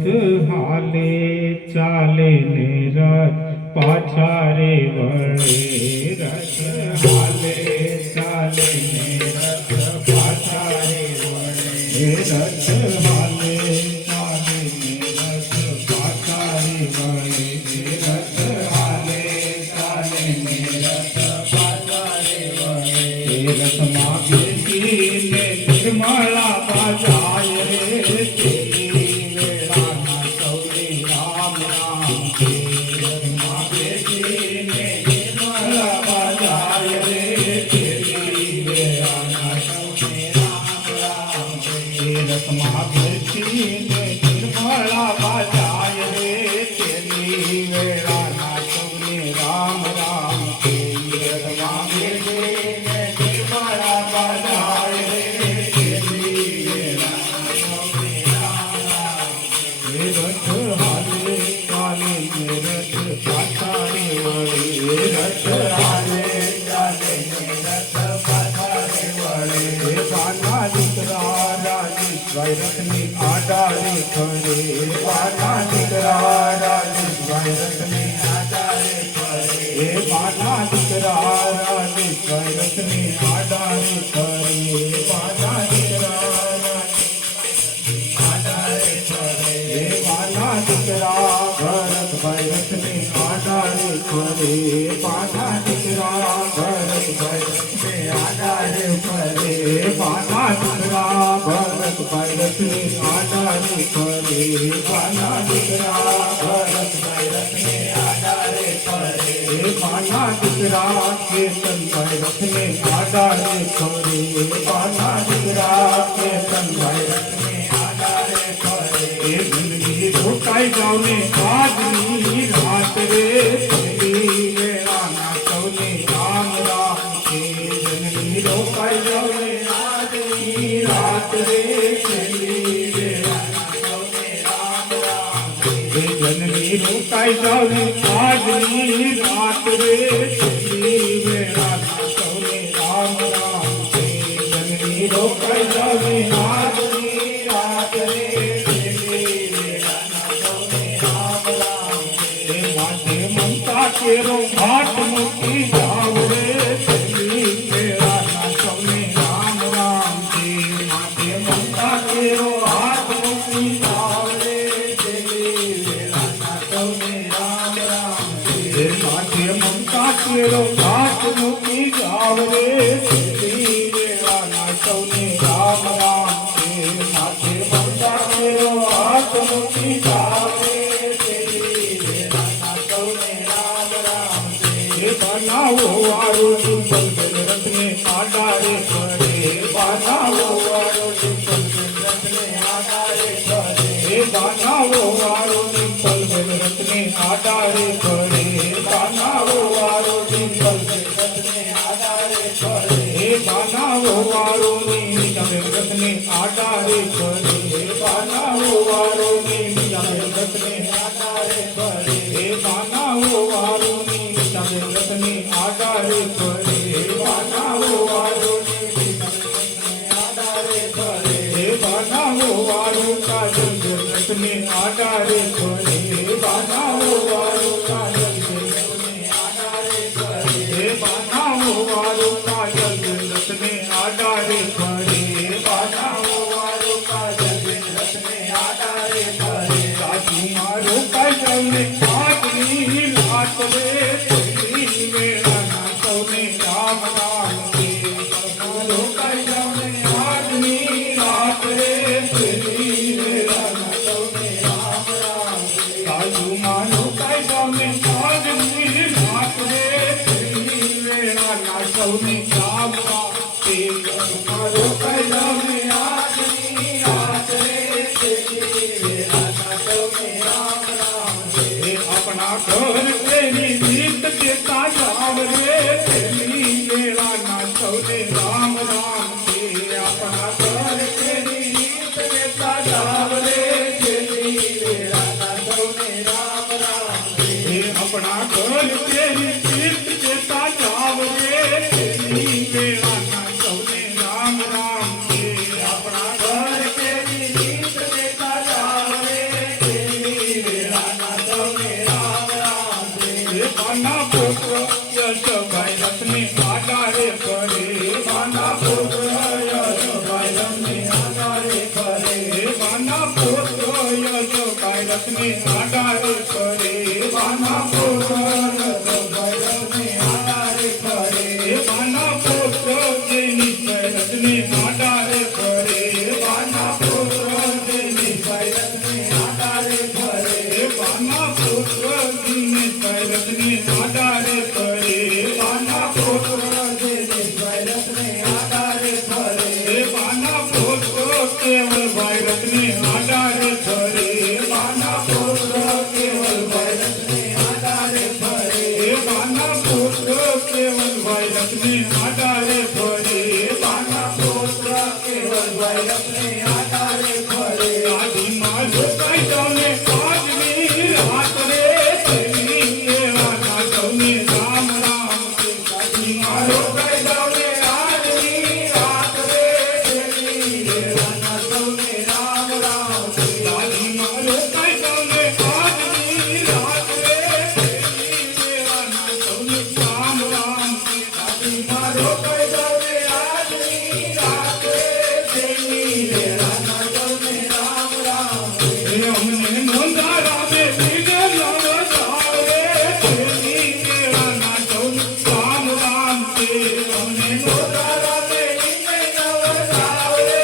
રથ હાલે ચાલે ને રથ પાછા રે વળે રથ હાલે ચાલે ને રથ પાછા રે વળે રથ હાલે ચાલે ને રથ પાછા રે વળે રથ હાલે ચાલે ને રથ પાછા રે વળે રથમાં બેસીને નિર્મળા બાજાય રે રથની આડારે ફરે બાના દીકરા રાજેશભાઈ રથની આડારે ફરે બાના દીકરા રાજેશભાઈ રથની આડારે ફરે બાના દીકરા આડારે ફરે બાના દીકરા ભરતભાઈ રથની આડારે ફરે બાના દીકરા ભરતભાઈ રથની આડારે ફરે બાના દીકરા ભરતભાઈ રથની આડારે ફરે બાના દીકરા ભરતભાઈ રથની આડારે ફરે બાના દીકરા કેતનભાઈ રથની આડારે ફરે બાના દીકરા કેતનભાઈ રથની આડારે ફરે જિંદગી રોકાઈ જાવ ને આજની રાત રે છેલ્લી વેળાના સૌને રામ રામ છે જિંદગી રોકાઈ જાવ ને આજની રાત રે છેલ્લી વેળાના સૌને રામ રામ છે જિંદગી રોકાઈ જાવ ને આજની રાત રે છેલ્લી વેળાના સૌને રામ રામ છે જિંદગી રોકાઈ જાવ ને આજની રાત રે કેરો ઘાટ મૂકી જાવ રે છેલ્લી વેળાના સૌને રામ રામ છે માથે મમતા કેરો હાથ મૂકી જાવ રે છેલ્લી વેળાના સૌને રામ રામ છે માથે મમતા કેરો હાથ મૂકી જાવ રે છેલ્લી વેળાના સૌને રામ રામ છે માથે મમતા કેરો હાથ મૂકી જાવ રે બનાવો વાળો ડિમ્પલ રથને આડારે ફરે બનાવો વાળો ડિમ્પલ રથને આડારે ફરે બનાવો વાળો ડિમ્પલ રથને આડારે ફરે બનાવો વાળો ડિમ્પલ રથને આડારે ફરે બનાવો વાળો રથને આડારે ફરે બનાવો વાળો રથને આડારે ફરે બનાવો વાળો રથને આડારે ફરે બનાવો વાળો આડારે ફરે બનાવો વાળો કાજલ રથને આડારે ફરે બનાવો વાળો કાજલ રથને આડારે ફરે બનાવો વાળો કાજલ રથને આડારે ફરે બનાવો વાળો કાજલ રથને આડારે ફરે સાચું મારો કાજલ ને આજની રાત રે વેળાના સૌને રામ રામ છે રોકાઈ જાવ ને આજની રાત રે છેલ્લી વેળાના સૌને રામ રામ કાજુમાં રોકાઈ જાવ ને આજની રાત રે છેલ્લી વેળાના સૌને રામ રામ છે રોકાઈ જાવ ને આજની રાત રે છેલ્લી વેળાના સૌને રામ રામ છે આપણા ઘર તેની રીત કેતા જાવ રે છેલ્લી વેળાના સૌને રામ રામ છે આપણા ઘર તેની રીત કેતા જાવ રે છેલ્લી વેળાના સૌને રામ રામ છે આપણા ઘર તેની રીત કેતા જાવ રે છેલ્લી વેળાના સૌને રામ રામ છે આપણા ઘર તેની રીત કેતા જાવ રે રથને આધારે ફરે બાના પુત્ર ભૈરવને આધારે ફરે બાના પુત્ર જેની રથને આધારે ફરે બાના પુત્ર જેની રથને આધારે ફરે બાના પુત્ર જેની રથને આધારે ફરે બાના પુત્ર જેની રથને આધારે ફરે બાના પુત્ર કેવળ ભાઈ રથને આધારે ફરે બાના પુત્ર કેવળ ભાઈ રથને આધારે ફરે બાના પુત્ર કેવળ ભાઈ રથને આધારે ફરે બાના પુત્ર કેવળ ભાઈ રથને આધારે ફરે આદિમાં લોકાઈ જાને આજની રાત રે તેની એવાના સૌને રામ રામ કે આદિમાં લોકાઈ જાને આજની રાત રે તેની એવાના સૌને રામ રામ કે આદિમાં લોકાઈ જાને આજની રાત રે તેની એવાના સૌને રામ રામ કે આદિમાં લોકાઈ જાને આજની રાત રે તેની એવાના સૌને રામ રામ કે અમને નોંધા રામે બીજે નવ સાવે તેની એવાના સૌને રામ રામ કે અમને નોંધા રામે બીજે નવ સાવે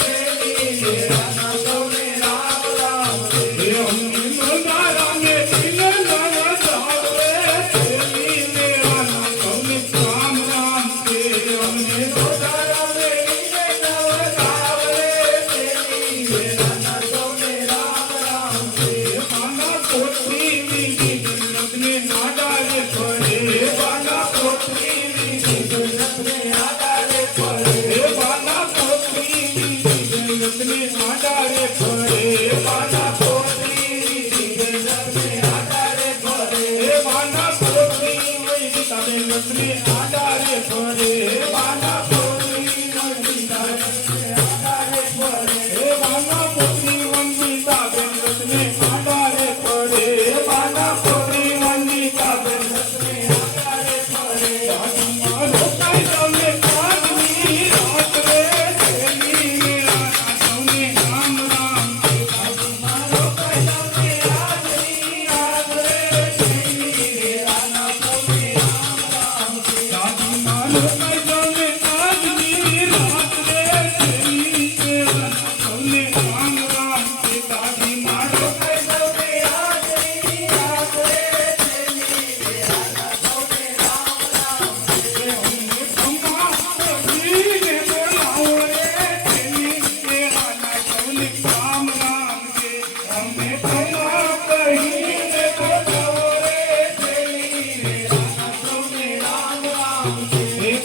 તેની એવાના સૌને રામ રામ કે અમને નોંધા રામે બીજે નવ સાવે તેની એવાના સૌને રામ રામ કે અમને નોંધા રામે બીજે નવ સાવે તેની એવાના સૌને રામ રામ કે બાના પોતરી બીજી રથને આધારે ફરે બાના પોતરી બીજી રથને આધારે ફરે બાના પોતરી બીજી રથને આધારે ફરે બાના પોતરી બીજી રથને આધારે ફરે બાના પોતરી વૈદિકા રથને આધારે ફરે બાના પોતરી વૈદિકા રથને આધારે ફરે બાના પોતરી વંદિતા રથને આધારે ફરે બાના પોતરી વંદિતા રથને આધારે ફરે આદિમાં લોકાઈ જાને આજની રાત રે તેની એવાના સૌને રામ રામ કે આદિમાં લોકાઈ જાને આજની રાત રે તેની એવાના સૌને રામ રામ કે આદિમાં લોકાઈ જાને આજની રાત રે તેની એવાના સૌને રામ રામ કે આદિમાં લોકાઈ જાને આજની રાત રે તેની એવાના સૌને રામ રામ કે અમને ખમ્મા કહીને બોલાવો રે તેની એવાના સૌને રામ રામ કે અમને ખમ્મા કહીને બોલાવો રે તેની એવાના સૌને રામ રામ કે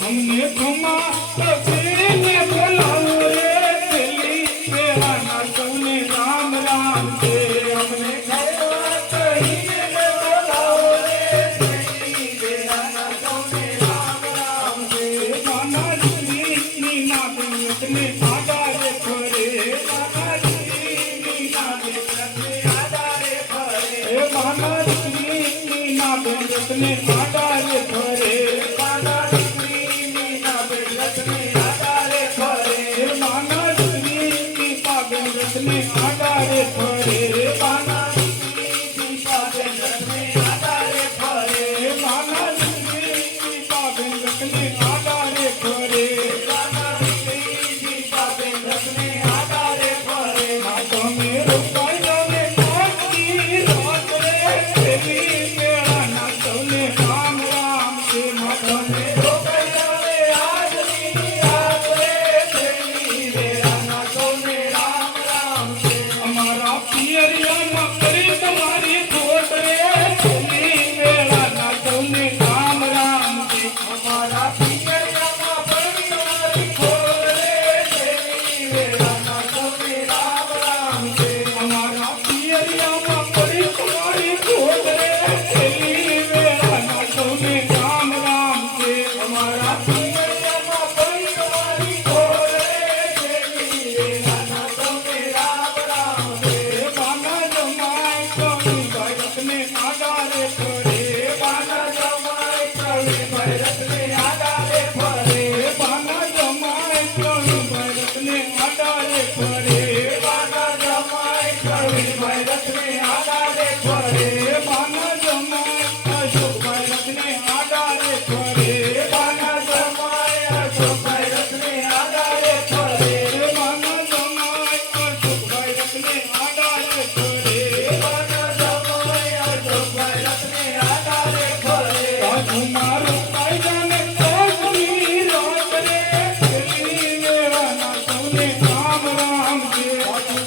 અમને ખમ્મા કહીને બોલાવો રે તેની એવાના સૌને રામ રામ કે અમને ખમ્મા કહીને બોલાવો રે તેની એવાના સૌને રામ રામ કે બાના દીકરીની નાગન રથને આધારે ફરે બાના દીકરીની નાગન રથને આધારે ફરે બાના દીકરીની નાગન રથને આધારે ફરે બાના દીકરીની નાગન રથને આધારે ફરે બાના દીકરીની પાગન રથને આધારે ફરે બાના દીકરીની પાગન રથને આધારે ફરે બાના દીકરીની પાગન રથને આધારે ફરે બાના દીકરીની પાગન રથને આધારે ફરે માં તમે રોકાઈ જાને આજની રાત રે તેની એવાના સૌને રામ રામ કે માં તમે રોકાઈ જાને આજની રાત રે તેની એવાના સૌને રામ રામ કે અમારા પિયરિયામાં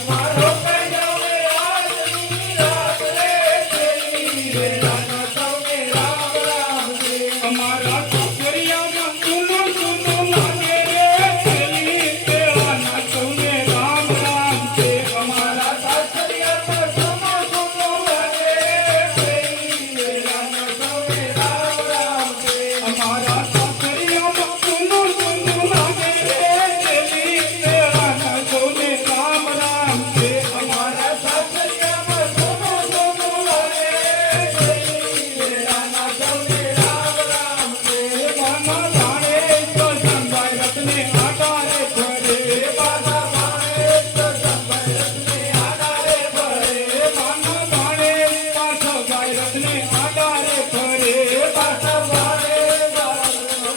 મારો કયો મે આજની રાત રે પેલી વેળાના સૌને રામ રામ છે અમારા છોકરિયામાં સુનું સુનું લાગે રે પેલી વેળાના સૌને રામ રામ છે અમારા સાસરિયામાં સુનું સુનું લાગે રે પેલી વેળાના સૌને રામ રામ છે અમારા સાસરિયામાં સુનું સુનું લાગે રે પેલી વેળાના સૌને રામ રામ છે અમારા સાસરિયામાં સુનું સુનું લાગે રે પેલી વેળાના સૌને રામ રામ છે માના ભાણે તો સંભાઈ રતને આધારે ફરે માના ભાણે તો સંભાઈ રતને આધારે ફરે માના ભાણે પાછો ગાય રતને આધારે ફરે પાછા ભાણે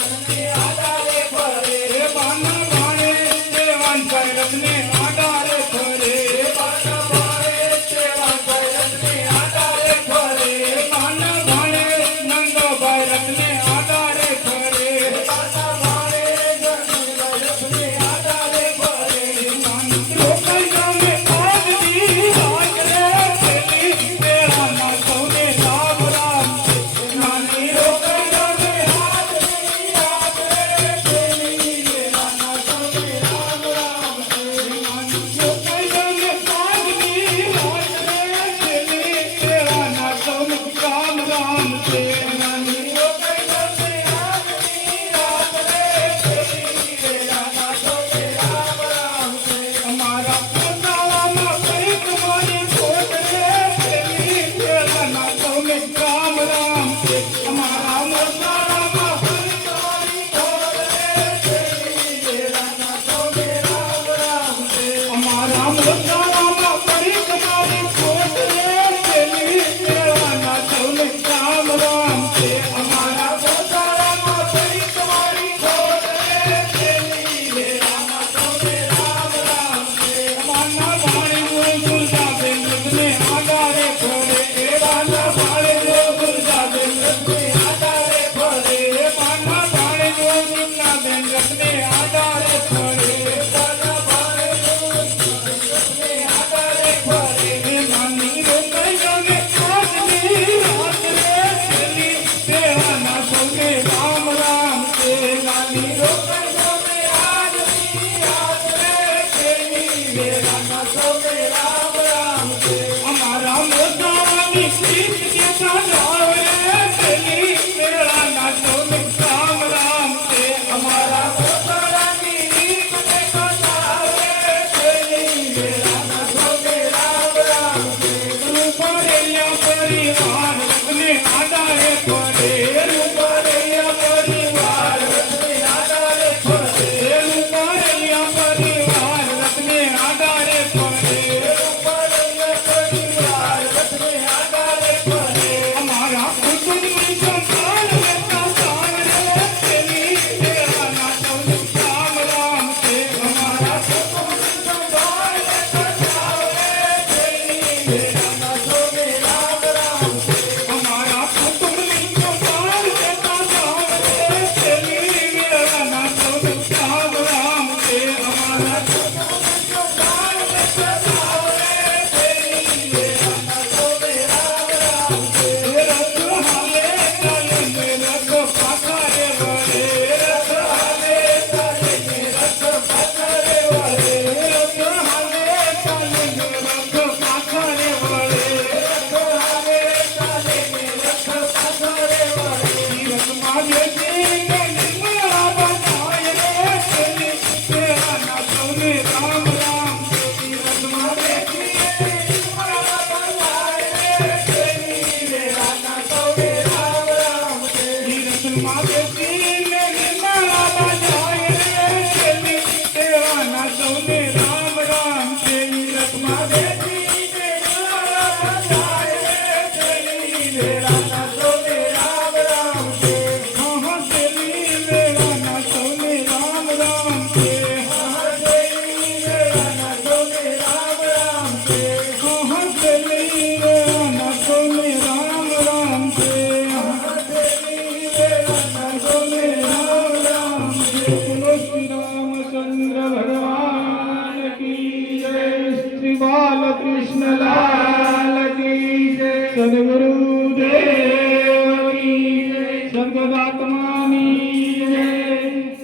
રતને આધારે ફરે માના ભાણે દેવાન ગાય રતને આધારે ફરે પાછા ભાણે દેવાન ગાય રતને આધારે ફરે માના ભાણે નંદો ગાય રતને આધારે ફરે પાછા ભાણે નંદો ગાય રતને આધારે ફરે નાનકડો કૈયા મે આજની રાત રે પેલી વેળાના સૌને રામ રામ છે નાની રોકૈયા મે આજની રાત રે પેલી વેળાના સૌને રામ રામ છે નાની રોકૈયા મે આજની રાત રે પેલી વેળાના સૌને રામ રામ છે નાની રોકૈયા મે આજની રાત રે પેલી વેળાના સૌને રામ રામ છે અમારા પોતાળામાં કઈ તમારી ખોટ રે પેલી વેળાના સૌને રામ રામ છે અમારા પોતાળામાં કઈ તમારી ખોટ રે પેલી વેળાના સૌને રામ રામ છે અમારા પોતાળામાં કઈ તમારી ખોટ રે પેલી વેળાના સૌને રામ રામ છે અમારા પોતાળામાં કઈ તમારી ખોટ રે પેલી વેળાના સૌને રામ રામ છે માના ભાણે ગુરજાબેન રતને આધારે ફરે માના ભાણે ગુરજાબેન રતને આધારે ફરે માના ભાણે ગુરજાબેન રતને આધારે ફરે માના ભાણે રતને આધારે ફરે નાની રોકૈયા મે આજની રાત રે પેલી વેળાના સૌને રામ રામ છે નાની રોકૈયા મે આજની રાત રે પેલી વેળાના સૌને રામ રામ છે અમારા મોટાની પ્રીત કેસા જાવ રે પેલી વેળાના સૌને રામ રામ છે અમારા મોટાની પ્રીત કેસા જાવ રે પેલી વેળાના સૌને રામ રામ છે રૂપરેલિયા પરિવાર રતને આધારે ફરે રૂપરેલિયા પરિવાર રતને આધારે ફરે રૂપરેલિયા પરિવાર રતને આધારે ફરે રૂપરેલિયા પરિવાર રતને આધારે ફરે અમારા કુટુંબની સંભાળ લેતા સાવરે પેલી વેળાના સૌને રામ રામ છે અમારા કુટુંબની સંભાળ લેતા સાવરે પેલી વેળાના સૌને રામ રામ છે અમારા કુટુંબની સંભાળ લેતા સાવરે પેલી વેળાના સૌને રામ રામ છે અમારા કુટુંબની સંભાળ લેતા